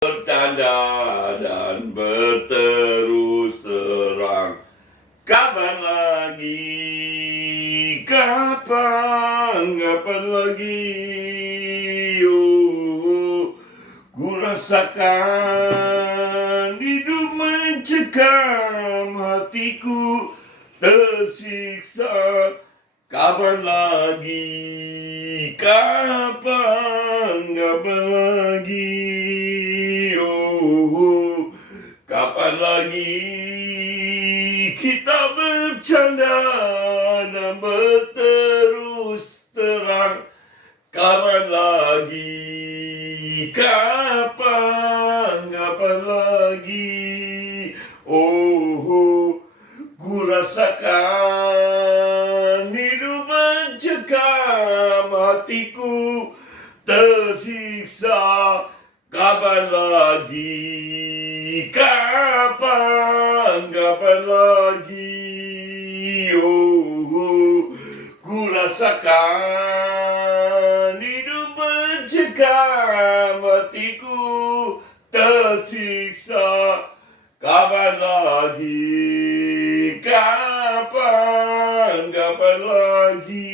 Bercanda dan berterus terang. Kapan lagi? Kapan lagi? Oh, ku rasakan hidup mencekam, hatiku tersiksa. Kapan lagi? Kapan lagi? Oh, kapan lagi kita bercanda dan berterus terang? Kapan lagi? Kapan lagi? Oh, ku rasakan hidup mencekam, hatiku tersiksa. Kapan lagi? Kapan lagi? Oh, ku rasakan hidup mencekam, hatiku tersiksa. Kapan lagi? Kapan lagi?